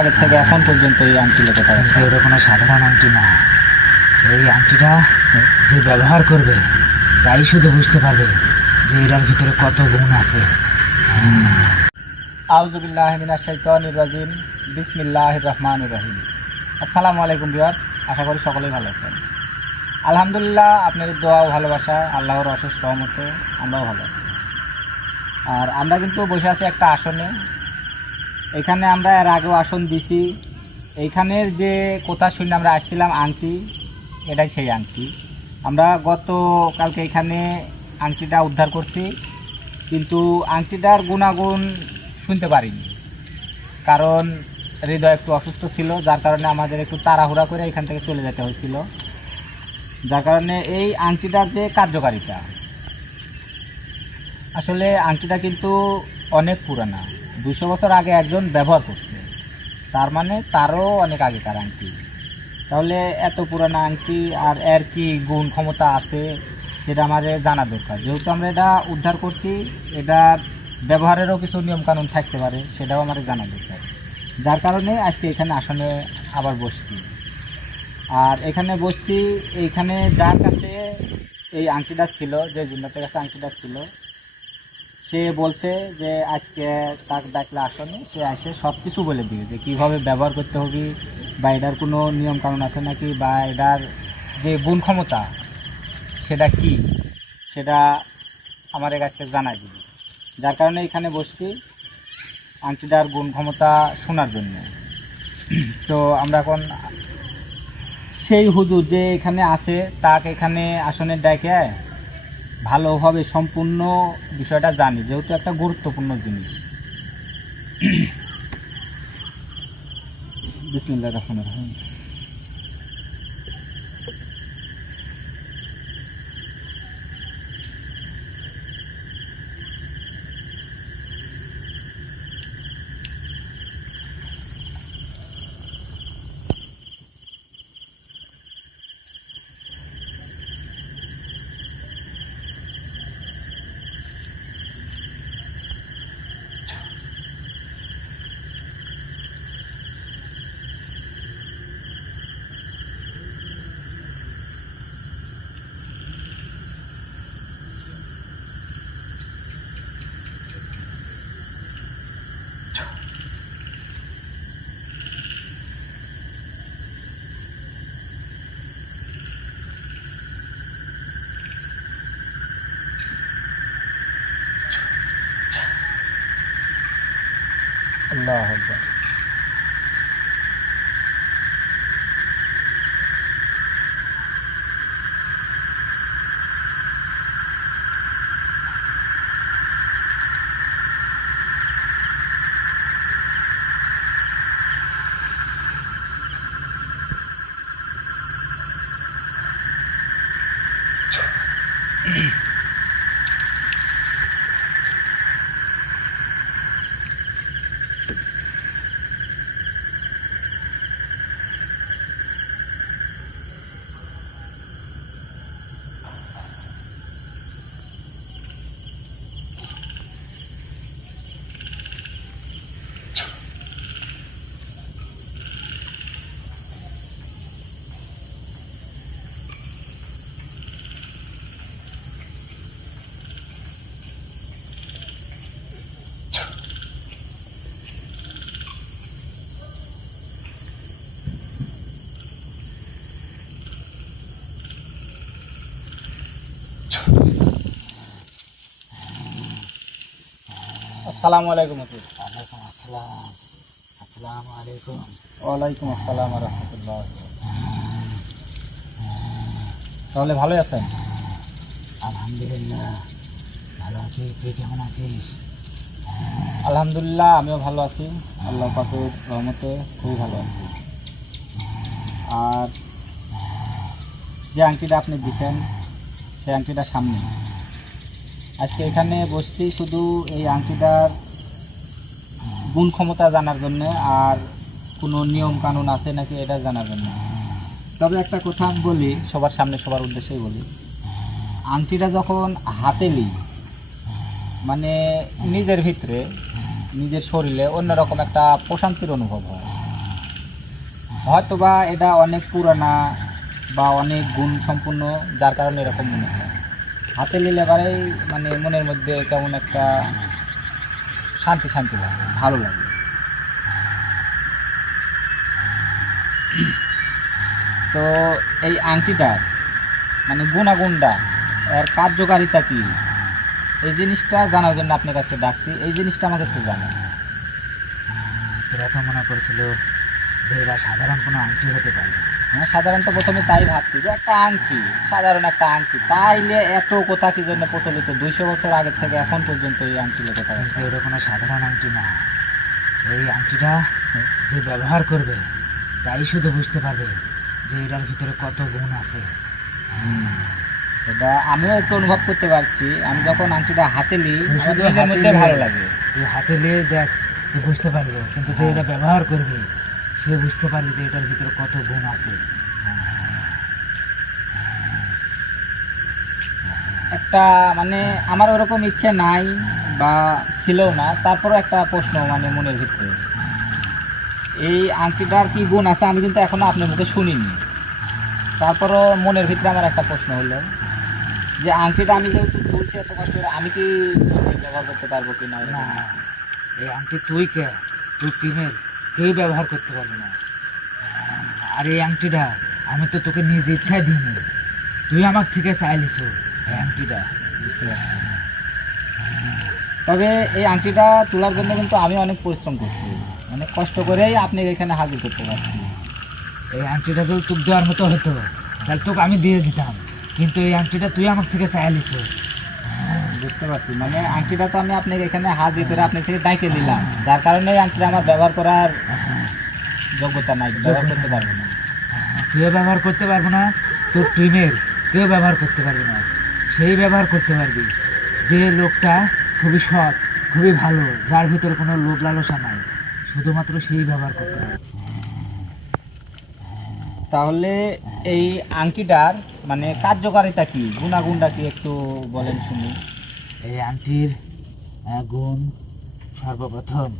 আগে থেকে এখন পর্যন্ত এই আংটির কথা এটা কোনো সাধারণ আংটি না। এই আংটিটা যে ব্যবহার করবে তাই শুধু বুঝতে পারবে যে এটার ভিতরে কত গুণ আছে। আউযু বিল্লাহি মিনাশ শাইতানির রাজিম। বিসমিল্লাহির রহমানির রহিম। আসসালামু আলাইকুম ভিউয়ার, আশা করি সকলেই ভালো আছেন। আলহামদুলিল্লাহ, আপনাদের দোয়া ও ভালোবাসা, আল্লাহর অশেষ রহমতে আমরাও ভালো আছি। আর আমরা কিন্তু বসে আছি একটা আসনে। এখানে আমরা এর আগেও আসন দিছি। এইখানের যে কথা শুনে আমরা আসছিলাম আংটি, এটাই সেই আংটি। আমরা গতকালকে এখানে আংটিটা উদ্ধার করছি, কিন্তু আংটিটার গুণাগুণ শুনতে পারিনি, কারণ হৃদয় একটু অসুস্থ ছিল, যার কারণে আমাদের একটু তাড়াহুড়া করে এখান থেকে চলে যেতে হয়েছিল। যার কারণে এই আংটিটার যে কার্যকারিতা, আসলে আংটিটা কিন্তু অনেক পুরানা, 200 বছর আগে একজন ব্যবহার করছে, তার মানে তারও অনেক আগেকার আংটি। তাহলে এত পুরানা আংটি আর এর কি গুণ ক্ষমতা আছে সেটা আমাদের জানা দরকার। যেহেতু আমরা এটা উদ্ধার করছি, এটা ব্যবহারেরও কিছু নিয়মকানুন থাকতে পারে, সেটাও আমাদের জানা দরকার। যার কারণে আজকে এখানে আসনে আবার বসছি। আর এখানে বসছি, এইখানে যার কাছে এই আংটিটা ছিল, যে জুন্নাতের কাছে আংটিটা ছিল, সে বলছে যে আজকে তাকে ডাকলে আসনে সে এসে সব কিছু বলে দিবে, যে কীভাবে ব্যবহার করতে হবে, বা এটার কোনো নিয়মকানুন আছে নাকি, বা এটার যে গুণ ক্ষমতা সেটা কি, সেটা আমার কাছে জানাই দিবে। যার কারণে এখানে বসছি আংটিটার গুণ ক্ষমতা শোনার জন্য। তো আমরা এখন সেই হুজুর যে এখানে আছে তাকে এখানে আসনে ডাকে ভালোভাবে সম্পূর্ণ বিষয়টা জানি, যেহেতু একটা গুরুত্বপূর্ণ জিনিস। বিসমিল্লাহির রহমানির রহিম। আল্লাহু আকবার। আসসালামু আলাইকুম হুজুর। ওয়ালাইকুম আসসালাম। আসসালামু আলাইকুম। ওয়ালাইকুম আসসালাম রহমতুল্লাহ। তাহলে ভালোই আছেন? আলহামদুলিল্লাহ ভালো আছি। তুই কেমন আছিস? আলহামদুলিল্লাহ, আমিও ভালো আছি, আল্লাহ পাকের রহমতে খুবই ভালো আছি। আর যে আংটিটা আপনি দিচ্ছেন, সেই আংটিটার সামনে আজকে এখানে বসছি শুধু এই আংটিটার গুণ ক্ষমতা জানার জন্য, আর কোনো নিয়ম কানুন আছে নাকি এটা জানার জন্য। তবে একটা কথা আমি বলি, সবার সামনে সবার উদ্দেশ্যেই বলি, আংটিটা যখন হাতে নিই, মানে নিজের ভিতরে নিজের শরীরে অন্যরকম একটা প্রশান্তির অনুভব হয়। হয়তো বা এটা অনেক পুরানা বা অনেক গুণ সম্পূর্ণ, যার কারণে এরকম মনে হয়। হাতে নিলে এবারেই মানে মনের মধ্যে কেমন একটা শান্তি শান্তি লাগে, ভালো লাগে। তো এই আংটিটার মানে গুণাগুণটা, এর কার্যকারিতা কি, এই জিনিসটা জানার জন্য আপনার কাছে ডাকছি। এই জিনিসটা আমাকে একটু জানান। তোরা তো মনে করছিল যে এরা সাধারণ কোনো আংটি হতে পারে। হ্যাঁ, সাধারণত প্রথমে তাই ভাবছি যে একটা আংটি, সাধারণ একটা আংটি, তাইলে এত কথা কি জন্য প্রচলিত 200 বছর আগে থেকে এখন পর্যন্ত এই আংটি কথা। কিন্তু এটা কোনো সাধারণ আংটি না। এই আংটিটা যে ব্যবহার করবে তাই শুধু বুঝতে পারবে যে এটার ভিতরে কত গুণ আছে। এটা আমিও একটু অনুভব করতে পারছি। আমি যখন আংটিটা হাতে নিই শুধু শুধু নিজের হাতে মধ্যে নিয়ে- ভালো লাগে। তুই হাতে নিয়ে দেখ, তুই বুঝতে পারবি, কিন্তু যে এটা ব্যবহার করবে সে বুঝতে পারবে যে এটার ভিতরে কত গুণ আছে। একটা মানে আমার ওরকম ইচ্ছে নাই বা ছিলও না, তারপরও একটা প্রশ্ন মানে মনের ভিতরে, এই আংটিটার কি গুণ আছে আমি কিন্তু এখনো আপনার মুখে শুনিনি। তারপরও মনের ভিতরে আমার একটা প্রশ্ন হলো যে আংটিটা আমি যেহেতু বলছি এত কষ্ট করে, আমি কি ব্যবহার করতে পারবো কি না? না, এই আংটি তুই কে, তুই টিমের কেউ ব্যবহার করতে পারবে না। আর এই আংটিটা আমি তো তোকে নিজ ইচ্ছায় দিইনি, তুই আমার থেকে চাইলিস এই আংটিটা। বুঝতে পারছি। তবে এই আংটিটা তোলার জন্য কিন্তু আমি অনেক পরিশ্রম করছি, অনেক কষ্ট করেই আপনি এখানে হাজির করতে পারছি। এই আংটিটা যদি তোকে দেওয়ার মতো হতো তাহলে তোকে আমি দিয়ে দিতাম, কিন্তু এই আংটিটা তুই আমার থেকে চাইলিস। বুঝতে পারছি, মানে আংটিটা তো আমি আপনাকে এখানে হাজির করে আপনার থেকে ডাইকে নিলাম, যার কারণে এই আংটিটা আমার ব্যবহার করার যোগ্যতা নাই, ব্যবহার করতে পারবো না। তুইও ব্যবহার করতে পারবো না, তোর টিমের কেউ ব্যবহার করতে পারবে না। সেই ব্যবহার করতে পারবি যে লোকটা খুবই সৎ, খুবই ভালো, যার ভিতরে কোনো লোভ লালসা নাই, শুধুমাত্র সেই ব্যবহার করতে পারবে। তাহলে এই আংটিটার মানে কার্যকারিতা কি, গুণাগুণটা কি একটু বলেন শুনি। এই আংটির গুণ, সর্বপ্রথম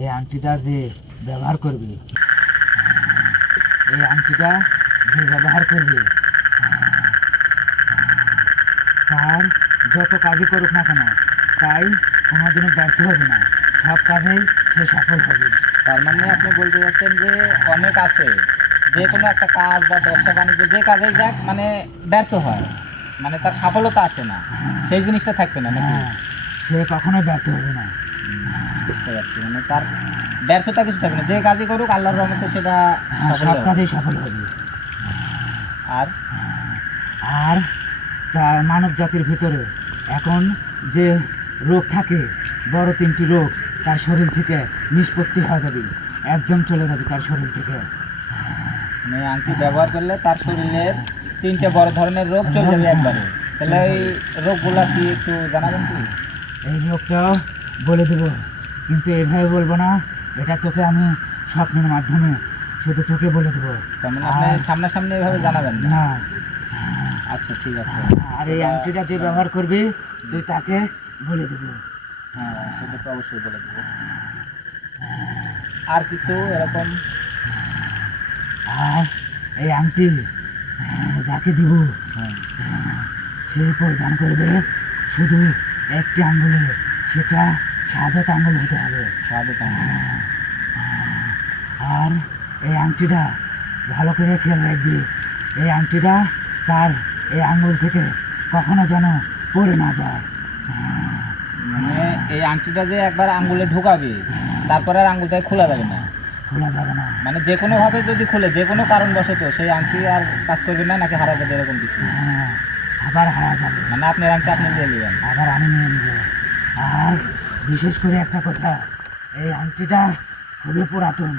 এই আংটিটা যে ব্যবহার করবে, এই আংটিটা যে ব্যবহার করবে তার যত কাজই করুক না কেন তাই কোনোদিনও ব্যর্থ হবে না, সব কাজেই সে সফল হবে। তার মানে আপনি বলতে চাচ্ছেন যে অনেক আছে যে কোনো একটা কাজ বা ব্যবসা বাণিজ্য যে কাজেই যাক মানে ব্যর্থ হয়, মানে তার সফলতা আসে না, সেই জিনিসটা থাকবে না নাকি? হ্যাঁ, সে কখনোই ব্যর্থ হবে না। বুঝতে পারছি, মানে তার ব্যর্থতা কিছু থাকবে না, যে কাজই করুক আল্লাহর রহমতে সেটা হ্যাঁ, সফল সব হবে। কাজেই সফল হবে। আর আর তার মানব জাতির ভিতরে এখন যে রোগ থাকে, বড় 3টি রোগ তার শরীর থেকে নিষ্পত্তি হয়ে যাবে, একদম চলে যাবে তার শরীর থেকে। মানে আংটি ব্যবহার করলে তার শরীরের 3টে বড় ধরনের রোগ চলে যাবে একবারে। তাহলে এই রোগগুলা কি একটু জানাবেন কি? এই রোগটাও বলে দেব, কিন্তু এভাবে বলবো না, এটা তোকে আমি স্বপ্নের মাধ্যমে শুধু তোকে বলে দেবো। তার মানে আপনি সামনাসামনি এভাবে জানাবেন না? না, আচ্ছা ঠিক আছে। আর এই আংটিটা যে ব্যবহার করবি তুই তাকে বলে দেবো। হ্যাঁ, সেটা তো অবশ্যই বলে দেবো। আর কিছু এরকম? আর এই আংটি যাকে দিব হ্যাঁ, সে পরিধান করবে শুধু একটি আঙ্গুলে, সেটা সাদা আঙ্গুল হতে হবে। স্বাগত। আর এই আংটিটা ভালো করে খেয়াল রাখবি, এই আংটিটা তার এই আঙ্গুল থেকে কখনো যেন পড়ে না যায়। মানে এই আংটিটা যে একবার আঙ্গুলে ঢোকাবে তারপরে আর আঙ্গুলটাই খোলা যাবে না, খোলা যাবে না। মানে যে কোনো ভাবে যদি খুলে যে কোনো কারণবশত সেই আংটি আর কাজ করবে না, নাকি হারা যাবে এরকম কিছু? হ্যাঁ, আবার হারা যাবে, মানে আপনার আংটি আপনি নিয়ে নেবেন? আবার আমি নিয়ে নিব। আর বিশেষ করে একটা কথা, এই আংটিটা খুবই পুরাতন,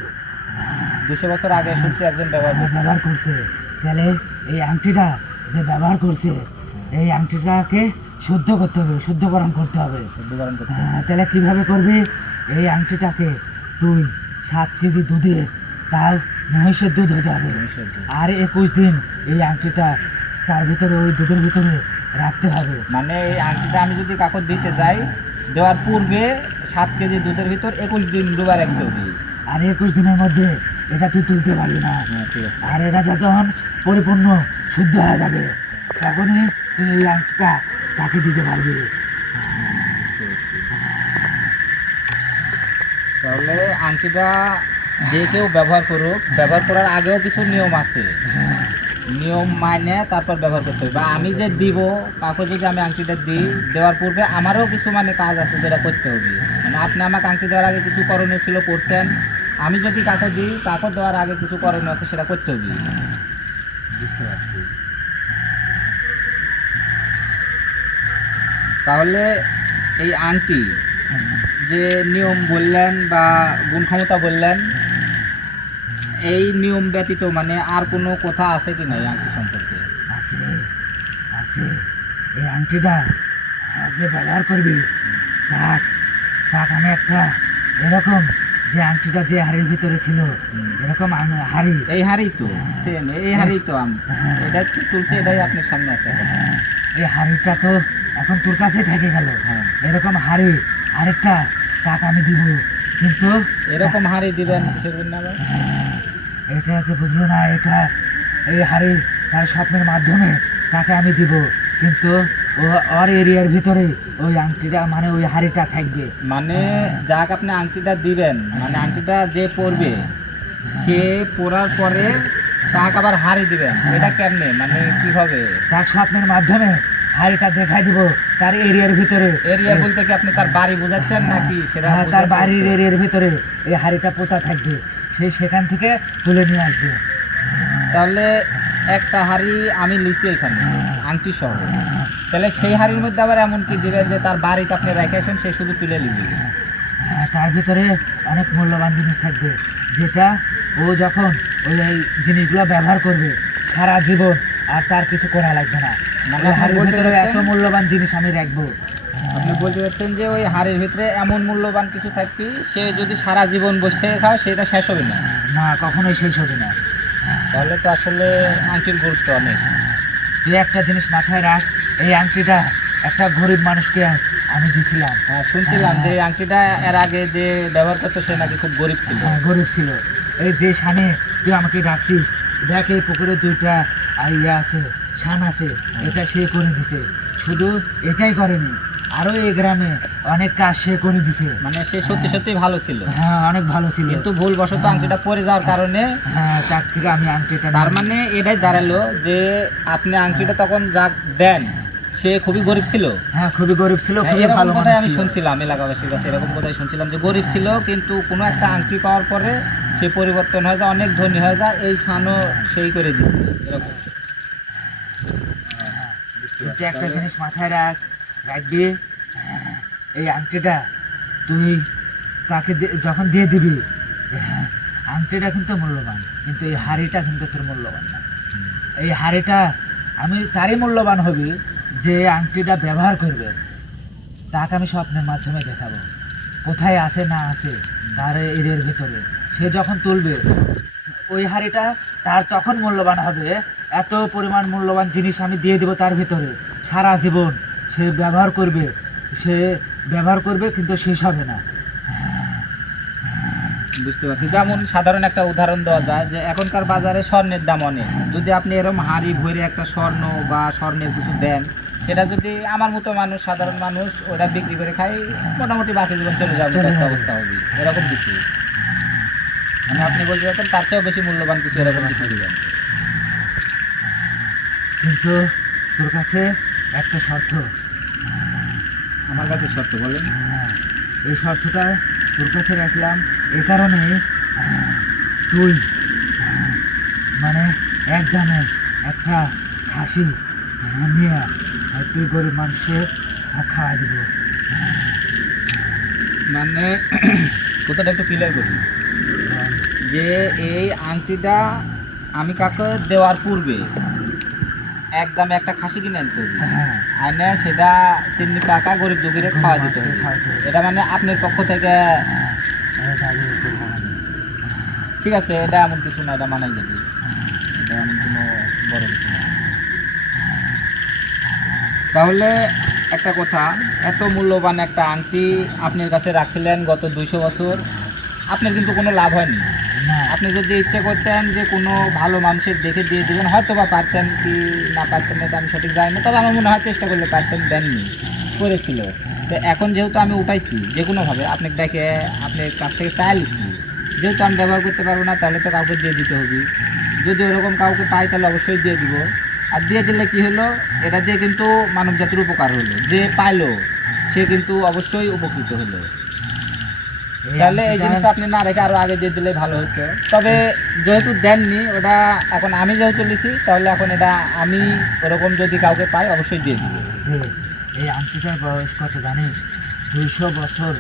200 বছর আগে শুনছি একজন ব্যবহার করছে। ব্যবহার করছে। তাহলে এই আংটিটা যে ব্যবহার করছে, এই আংটিটাকে শুদ্ধ করতে হবে, শুদ্ধকরণ করতে হবে। শুদ্ধকরণ করতে। তাহলে কীভাবে করবি? এই আংটিটাকে তুই 7 কেজি দুধে, তার মহিষের দুধ হতে হবে, আর 21 দিন এই আংটিটা তার ভিতরে, ওই দুধের ভিতরে রাখতে হবে। মানে এই আংটিটা আমি যদি কাকর দিতে যাই, দেওয়ার পূর্বে 7 কেজি দুধের ভিতর 21 দিন ডুবা রাখতে হবে। আর 21 দিনের মধ্যে এটা তুই তুলতে পারবি না। হ্যাঁ ঠিক আছে। আর এটা যখন পরিপূর্ণ শুদ্ধ হয়ে যাবে তখনই তুই এই আংটিটা তাকে দিতে পারবি। তাহলে আংটিটা যে কেউ ব্যবহার করুক, ব্যবহার করার আগেও কিছু নিয়ম আছে, নিয়ম মানে তারপর ব্যবহার করতে হবে। বা আমি যে দিব কাউকে, যদি আমি আংটিটা দিই, দেওয়ার পূর্বে আমারও কিছু মানে কাজ আছে যেটা করতে হবে। মানে আপনি আমাকে আংটি দেওয়ার আগে কিছু করণীয় ছিল, করতেন। আমি যদি কাউকে দিই, কাউকে দেওয়ার আগে কিছু করণীয় আছে, সেটা করতে হবে। বুঝতে পারছি। তাহলে এই আংটি যে নিয়ম বললেন বা গুণ ক্ষমতা বললেন, এই নিয়ম ব্যতীত মানে আর কোনো কথা আছে কি না এই আংটি সম্পর্কে? আছে, আছে। এই আংটিটা যে ব্যবহার করবি তাক তাক আমি একটা এরকম, যে আংটিটা যে হাড়ির ভিতরে ছিল এরকম হাড়ি, এই হাড়ি তো সেম, এই হাড়ি তো এটা কি তুলছে, এটাই আপনার সামনে আছে। এই হাড়িটা তো এখন তোর কাছে থেকে গেল। হ্যাঁ। এরকম হাড়ি আরেকটা তাক আমি দিব, কিন্তু এরকম হাড়ি দিবেন কিসের জন্য আবার? এটা তো বুঝলো না। এটা এই হাড়ি তার স্বপ্নের মাধ্যমে তাকে আমি দিব, কিন্তু ওর এরিয়ার ভিতরে ওই আংটিটা মানে ওই হাড়িটা থাকবে। মানে যাক আপনি আংটিটা দিবেন, মানে আংটিটা যে পরবে সে পরার পরে তাকে আবার হাড়ি দিবেন, এটা কেমনে মানে কি হবে? তার স্বপ্নের মাধ্যমে হাড়িটা দেখাই দিব তার এরিয়ার ভিতরে। এরিয়া বলতে কি আপনি তার বাড়ি বোঝাচ্ছেন নাকি সেটা? হ্যাঁ, তার বাড়ির এরিয়ার ভিতরে এই হাড়িটা পোতা থাকবে, সে সেখান থেকে তুলে নিয়ে আসবে। তাহলে একটা হাড়ি আমি লিখছি এখানে আংটি সহ, তাহলে সেই হাড়ির মধ্যে আবার এমন কি দিবেন যে তার বাড়িতে আপনি রেখেছেন, সে শুধু তুলে নিবে? তার ভিতরে অনেক মূল্যবান জিনিস থাকবে, যেটা ও যখন ওই এই জিনিসগুলো ব্যবহার করবে সারা জীবন আর তার কিছু করা লাগবে না। মানে ওই আপনি হাড়ির বলতে ভিতরে এত চাচ্ছেন- মূল্যবান জিনিস আমি রাখবো। আপনি বলতে চাচ্ছেন যে ওই হাড়ির ভিতরে এমন মূল্যবান কিছু থাকবে, সে যদি সারা জীবন বসে থেকে খায় সেটা শেষ হবে না? না, কখনোই শেষ হবে না। তাহলে তো আসলে আংটির গুরুত্ব অনেক। তুই একটা জিনিস মাথায় রাখ, এই আংটিটা একটা গরিব মানুষকে আমি দিছিলাম। হ্যাঁ, শুনছিলাম যে এই আংটিটা এর আগে যে ব্যবহার করতো সে নাকি খুব গরিব ছিল। গরিব ছিল। এই যে শানে তুই আমাকে ডাকছিস, দেখ এই পুকুরে দুইটা ইয়ে আছে, শান আছে, এটা সে করে দিছে। শুধু এটাই করেনি, আরো এই গ্রামে অনেক কাজ সে করে দিছে। মানে সে সত্যি সত্যি ভালো ছিল, হ্যাঁ, অনেক ভালো ছিল, কিন্তু ভুলবশত আংটিটা পড়ে যাওয়ার কারণে। হ্যাঁ, তার থেকে আমি আংটিটা তার মানে এটাই দাঁড়ালো যে আপনি আংটিটা তখন যা দেন সে খুবই গরিব ছিল। হ্যাঁ, খুবই গরিব ছিল, হ্যাঁ, খুবই এরকম ভালো কথাই মানুষ আমি ছিল। শুনছিলাম এলাকাবাসীর কাছে, এরকম কথাই শুনছিলাম যে গরিব ছিল, কিন্তু কোনো একটা আংটি পাওয়ার পরে সে পরিবর্তন হয়ে যায়, অনেক ধনী হয়ে যায়। এই শানও সেই করে দিচ্ছে এরকম। তুই একটা জিনিস মাথায় রাখবি, এই আংটিটা তুই তাকে যখন দিয়ে দিবি, আংটিটা কিন্তু মূল্যবান, কিন্তু এই হাড়িটা কিন্তু তোর মূল্যবান না। এই হাড়িটা আমি তারই মূল্যবান হবি যে আংটিটা ব্যবহার করবে, তাকে আমি স্বপ্নের মাধ্যমে দেখাবো কোথায় আছে না আছে তার এরিয়ার ভিতরে। সে যখন তুলবে ওই হাড়িটা তার তখন মূল্যবান হবে। এত পরিমাণ মূল্যবান জিনিস আমি দিয়ে দেবো তার ভিতরে, সারা জীবন সে ব্যবহার করবে, সে ব্যবহার করবে, কিন্তু শেষ হবে না। বুঝতে পারছি। যেমন সাধারণ একটা উদাহরণ দেওয়া যায় যে এখনকার বাজারে স্বর্ণের দাম অনেক, যদি আপনি এরকম হাড়ি ভরে একটা স্বর্ণ বা স্বর্ণের কিছু দেন, সেটা যদি আমার মতো মানুষ, সাধারণ মানুষ ওটা বিক্রি করে খাই, মোটামুটি বাকি জীবন চলে যাবে, চলে একটা যাবে। অবস্থা হবে এরকম কিছু। মানে আপনি বলতে চাচ্ছেন তার চেয়েও বেশি মূল্যবান কিছু এরকম কিছু দিবেন। কিন্তু তোর কাছে একটা শর্ত। আমার কাছে শর্ত বলেন। এই শর্তটা তোর কাছে রাখলাম এই কারণে, তুই মানে এক দামে একটা খাসি নিয়ে তুই গরিব মানুষের খাওয়াই দিব। মানে কথাটা একটু ক্লিয়ার করি যে এই আংটিটা আমি কাকে দেওয়ার পূর্বে একদম একটা খাসি কিনে আনতে হবে, হ্যাঁ, আনে সেটা তিন্নি পাকা গরিব দুঃখীরে খাওয়া দিতে হবে। এটা মানে আপনার পক্ষ থেকে ঠিক আছে, এটা এমন কিছু না, এটা মানাই যাবে, এটা এমন কোনো বড় কিছু না। তাহলে একটা কথা, এত মূল্যবান একটা আংটি আপনার কাছে রাখছিলেন গত 200 বছর, আপনার কিন্তু কোনো লাভ হয়নি। না। আপনি যদি ইচ্ছে করতেন যে কোনো ভালো মানুষের দেখে দিয়ে দিবেন, হয়তো বা পারতেন কি না পারতেন এটা আমি সঠিক জানি না, তবে আমার মনে হয় চেষ্টা করলে পারতেন, দেননি, করেছিল। তো এখন যেহেতু আমি উঠাইছি যে কোনোভাবে আপনাকে দেখে আপনার কাছ থেকে চাইছি, যেহেতু আমি ব্যবহার করতে পারবো না তাহলে তো কাউকে দিয়ে দিতে হবে। যদি ওরকম কাউকে পাই তাহলে অবশ্যই দিয়ে দিব। আর দিয়ে দিলে কি হলো, এটা দিয়ে কিন্তু মানব জাতির উপকার হলো, যে পাইলো সে কিন্তু অবশ্যই উপকৃত হলো। তাহলে এই জিনিসটা আপনি না রেখে আরো আগে দিয়ে দিলে ভালো হতো। তবে যেহেতু দেননি ওটা, এখন আমি যেহেতু লিখি তাহলে এখন এটা আমি ওরকম যদি কাউকে পাই অবশ্যই দিয়ে দিব। যে এই আংটিটার বয়স কত জানিস? 200 বছর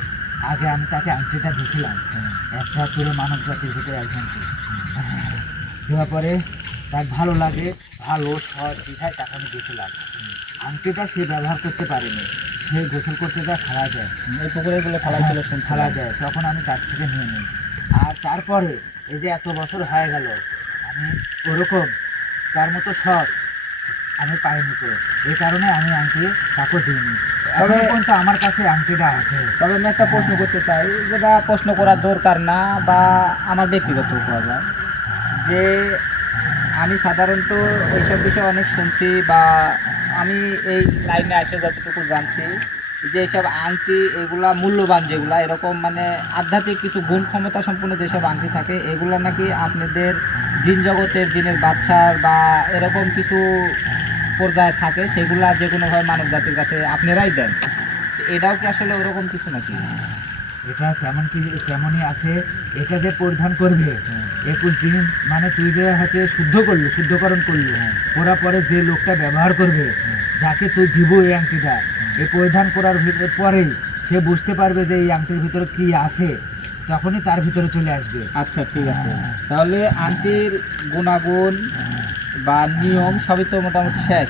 আগে আমি তাকে আংটিটা দিয়েছিলাম, একটা করে মানব জাতির ভিতরে একজনকে দেওয়ার পরে তার ভালো লাগে, ভালো সৎ বিধায় তাকে আমি দিয়েছিলাম। আংটিটা সে ব্যবহার করতে পারেনি, সে গোসল করতে যায় খাওয়া যায়, এই পুকুরে গুলো খেলা ছিল খেলা যায়, তখন আমি তার থেকে নিয়ে নিই। আর তারপরে এই যে এত বছর হয়ে গেল, আমি ওরকম তার মতো সৎ আমি পাইনি, তো এই কারণে আমি আংটি তাকে দিইনি। তবে পর্যন্ত আমার কাছে আংটিটা আছে। তবে আমি একটা প্রশ্ন করতে চাই, যেটা প্রশ্ন করার দরকার না বা আমার ব্যক্তিগত কথা, যে আমি সাধারণত এইসব বিষয়ে অনেক শুনছি বা আমি এই লাইনে এসে যতটুকু জানছি যে এইসব আংটি এগুলা মূল্যবান, যেগুলা এরকম মানে আধ্যাত্মিক কিছু গুণ ক্ষমতা সম্পন্ন যেসব আংটি থাকে এগুলা নাকি আপনাদের জিন জগতের জিনের বাদশার বা এরকম কিছু পর্যায়ে থাকে, সেগুলা যে কোনোভাবে মানব জাতির কাছে আপনারাই দেন। এটাও কি আসলে ওরকম কিছু নাকি? এটা কেমনই আছে, এটা যে পরিধান করবে 21 দিন, মানে তুই যে হচ্ছে শুদ্ধকরণ করলি, করার পরে যে লোকটা ব্যবহার করবে, যাকে তুই দিব এই আংটিটা, এই পরিধান করার পরেই সে বুঝতে পারবে যে এই আংটির ভিতরে কি আছে, তখনই তার ভিতরে চলে আসবে। আচ্ছা ঠিক আছে, তাহলে আংটির গুণাগুণ বা নিয়ম সবই তো মোটামুটি শেষ।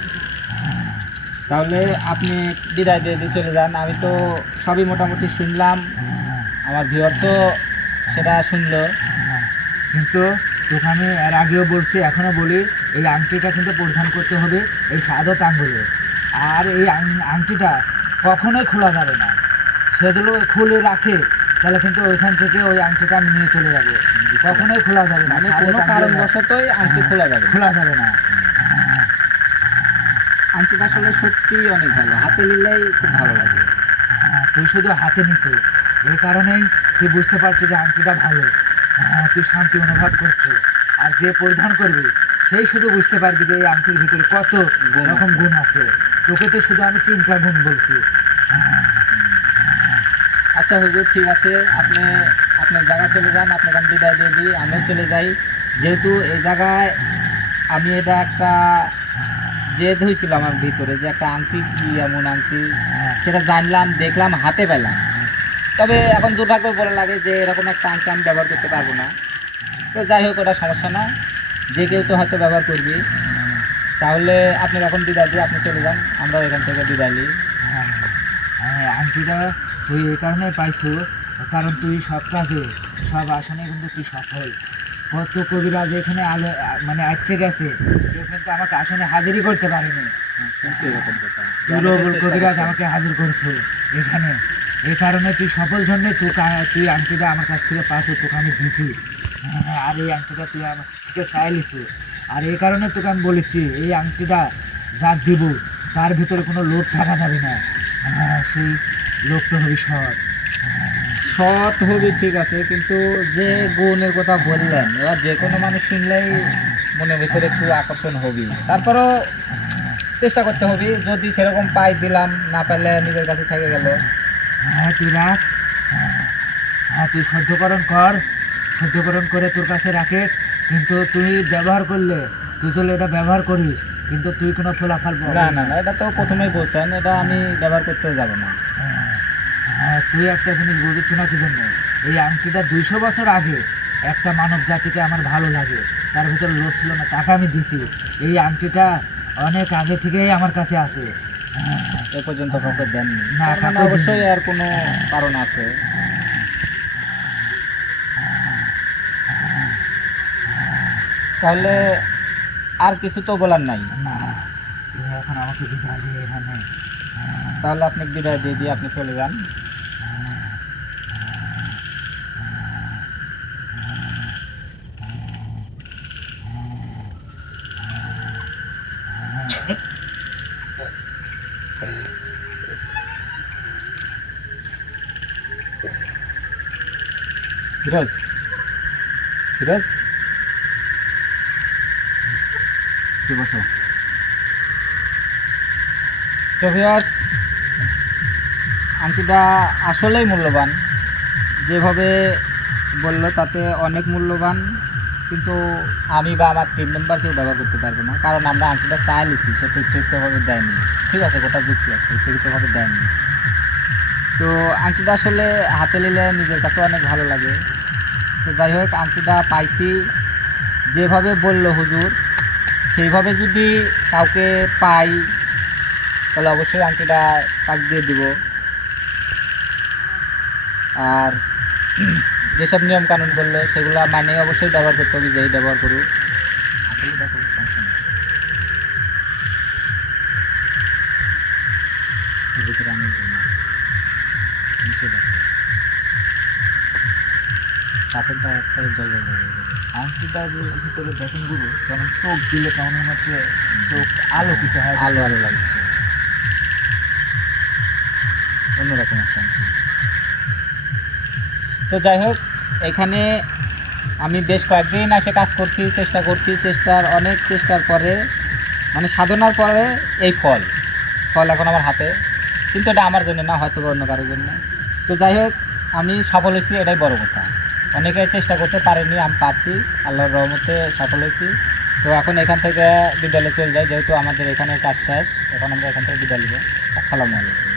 তাহলে আপনি বিদায় দিয়ে দিয়ে চলে যান। আমি তো সবই মোটামুটি শুনলাম, আমার ভিউয়ার তো সেটা শুনলো। কিন্তু তোকে আমি এর আগেও বলছি, এখনও বলি, এই আংটিটা কিন্তু পরিধান করতে হবে এই সাদত আঙ্গুলে। আর এই আংটিটা কখনোই খোলা যাবে না। সে যদি খুলে রাখে তাহলে কিন্তু ওইখান থেকে ওই আংটিটা আমি নিয়ে চলে যাবে, কখনোই খোলা যাবে না। মানে কোনো কারণবশতই আংটি খোলা যাবে না। খোলা যাবে না। আংটিটা আসলে সত্যিই অনেক ভালো, হাতে নিলেই খুব ভালো লাগে। তুই শুধু হাতে নিছো, এই কারণেই তুই বুঝতে পারছিস যে আংটিটা ভালো। তুই শান্তি অনুভব করছো, আর যে পরিধান করবি সেই শুধু বুঝতে পারবি যে এই আংটির ভিতরে কত রকম গুণ আছে। তোকে তো শুধু আমি 3টা গুণ বলছি। আচ্ছা হুজুর, ঠিক আছে, আপনি আপনার জায়গায় চলে যান, আপনাকে আমি বিদায় দিয়ে দিই, আমিও চলে যাই। যেহেতু এই জায়গায় আমি এটা একটা জেদ হয়েছিল আমার ভিতরে যে একটা আংটি কি এমন আংটি, সেটা জানলাম, দেখলাম, হাতে পেলাম। তবে এখন দুর্ভাগ্য বলে লাগে যে এরকম একটা আংটি আমি ব্যবহার করতে পারবো না। তো যাই হোক, ওটা সমস্যা না, যে কেউ তো হয়তো ব্যবহার করবি। তাহলে আপনি এখন বিদায় দিয়ে আপনি চলে যান, আমরাও এখান থেকে বিদায় নিই। আংটিটা তুই এই কারণে পাইছো, কারণ তুই সব কাজে সব আসনে কিন্তু তুই সফল। কত কবিরাজ এখানে মানে আসছে গেছে, কেউ কিন্তু আমাকে আসনে হাজিরই করতে পারেনি। শুনছি এরকম কথা। তুই কবিরাজ আমাকে হাজির করছো এখানে, এই কারণে তুই সফল জন্য তুই আংটিটা আমার কাছ থেকে পাশো, তোকে আমি দিছি। আর এই আংটিটা তুই আমার থেকে চাইলিস, আর এই কারণে তোকে আমি বলেছি এই আংটিটা যা দিব তার ভিতরে কোনো লোভ থাকা যাবে না। সেই লোকটা হবি সৎ। সৎ হবে ঠিক আছে, কিন্তু যে গুণের কথা বললেন, এবার যে কোনো মানুষ শুনলেই মনের ভিতরে একটু আকর্ষণ হবে। তারপরও চেষ্টা করতে হবে, যদি সেরকম পাই দিলাম, না পারলে নিজের কাছে থেকে গেল। তুই রাখ, তুই সহ্যকরণ করে তোর কাছে রাখে। কিন্তু তুই ব্যবহার করলে, তুই যদি এটা ব্যবহার করিস, কিন্তু তুই কোনো ফলাফল পাবি না না না, এটা তো প্রথমেই বলছেন, এটা আমি ব্যবহার করতেও যাব না। তুই একটা জিনিস বুঝেছ না কি জন্য? এই আংটিটা 200 বছর আগে একটা মানব জাতিকে আমার ভালো লাগে, তার ভিতরে লোভ ছিল না, তাকে আমি দিছি। এই আংটিটা অনেক আগে থেকেই আমার কাছে আছে। এ পর্যন্ত কাউকে দেননি না, তার মানে কাউকে অবশ্যই দেননি। আর কোনো কারণ আছে। তাহলে আর কিছু তো বলার নাই। না, তুই এখন আমাকে বিদায় দিয়ে এখানে। তাহলে আপনি বিদায় দিয়ে দিয়ে আপনি চলে যান। ফিরোজ, ফিরোজ, কি বসো। তো ভিউয়ার্স, আংটিটা আসলেই মূল্যবান, যেভাবে বললো তাতে অনেক মূল্যবান, কিন্তু আমি বা আমার টিম মেম্বার কেউ ব্যবহার করতে পারবো না, কারণ আমরা আংটিটা চাই লিখি, সেটা ইচ্ছাকৃতভাবে দেয়নি। ঠিক আছে, গোটা যুক্তি আছে, ইচ্ছাকৃতভাবে দেয়নি। তো আংটিটা আসলে হাতে নিলে নিজের কাছে অনেক ভালো লাগে। তো যাই হোক, আংটিটা পাইছি যেভাবে বললো হুজুর, সেইভাবে যদি কাউকে পাই তাহলে অবশ্যই আংটিটা পাক দিয়ে দিব। আর যেসব নিয়ম কানুন বললো সেগুলো মানে অবশ্যই ব্যবহার করতে হবে, যেই ব্যবহার করুক। আসলে দেখো, সমস্যা নেই। এর ভিতরে আমি নিষেধ আছে, কাপড়টা একটা জায়গায় জায়গায় আংটিটা ভিতরে দেখেন গুরু, যেমন চোখ দিলে কেমন মনে হচ্ছে চোখ আলোকিত হয়, আলো আলো লাগছে, অন্যরকম একটা আংটি। তো যাই হোক, এখানে আমি বেশ কয়েকদিন এসে কাজ করছি, চেষ্টা করছি, অনেক চেষ্টার পরে, মানে সাধনার পরে এই ফল এখন আমার হাতে। কিন্তু এটা আমার জন্য না, হয়তো অন্য কারোর জন্য। তো যাই হোক, আমি সফল হয়েছি, এটাই বড় কথা। অনেকে চেষ্টা করতে পারেনি, আমি পারছি, আল্লাহর রহমতে সফল হয়েছি। তো এখন এখান থেকে বিদ্যালয়ে চলে যাই, যেহেতু আমাদের এখানে কাজ শেষ, এখন আমরা এখান থেকে বিদ্যালয়ে যাই। আসসালামু আলাইকুম।